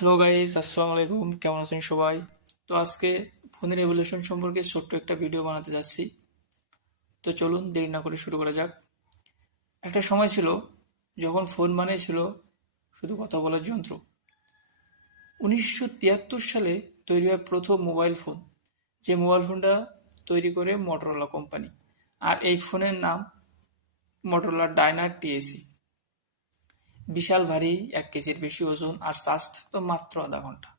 Hello guys, আসসালামু আলাইকুম। কেমন আছেন সবাই? তো আজকে ফোনের এভলিউশন সম্পর্কে ছোট্ট একটা ভিডিও বানাতে যাচ্ছি। তো চলুন, দেরি না করে শুরু করা যাক। একটা সময় ছিল যখন ফোন মানে ছিল শুধু কথা বলার যন্ত্র। উনিশশো তিয়াত্তর সালে তৈরি হয় প্রথম মোবাইল ফোন যে মোবাইল ফোনটা তৈরি করে মটোরোলা কোম্পানি আর এই ফোনের নাম মটোরোলা ডায়নার টিএসি বিশাল ভারী এক কেজির বেশি ওজন আর চার্জ থাকতো মাত্র আধা ঘণ্টা।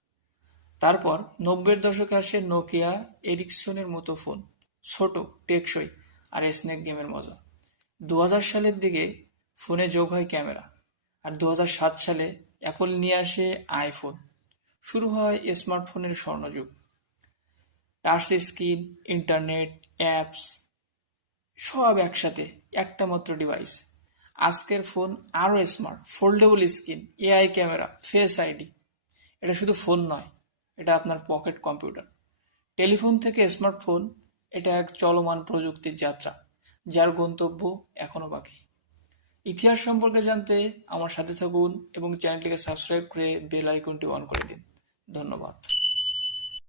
তারপর নব্বইয়ের দশকে আসে নোকিয়া এরিকসনের মতো ফোন, ছোট, টেকসই আর স্নেক গেমের মজা। দু হাজার সালের দিকে ফোনে যোগ হয় ক্যামেরা আর দু সালে অ্যাপল নিয়ে আসে আইফোন। শুরু হয় স্মার্টফোনের স্বর্ণযুগ। টাচ স্ক্রিন, ইন্টারনেট, অ্যাপস সব একসাথে, একটা মাত্র ডিভাইস। আজকের ফোন আরও smart foldable screen AI camera face ID এটা শুধু ফোন নয়, এটা আপনার পকেট কম্পিউটার টেলিফোন থেকে স্মার্টফোন এটা এক চলমান প্রযুক্তির যাত্রা, যার গন্তব্য এখনও বাকি। ইতিহাস সম্পর্কে জানতে আমার সাথে থাকুন এবং চ্যানেলটিকে সাবস্ক্রাইব করে বেল আইকনটি অন করে দিন। ধন্যবাদ।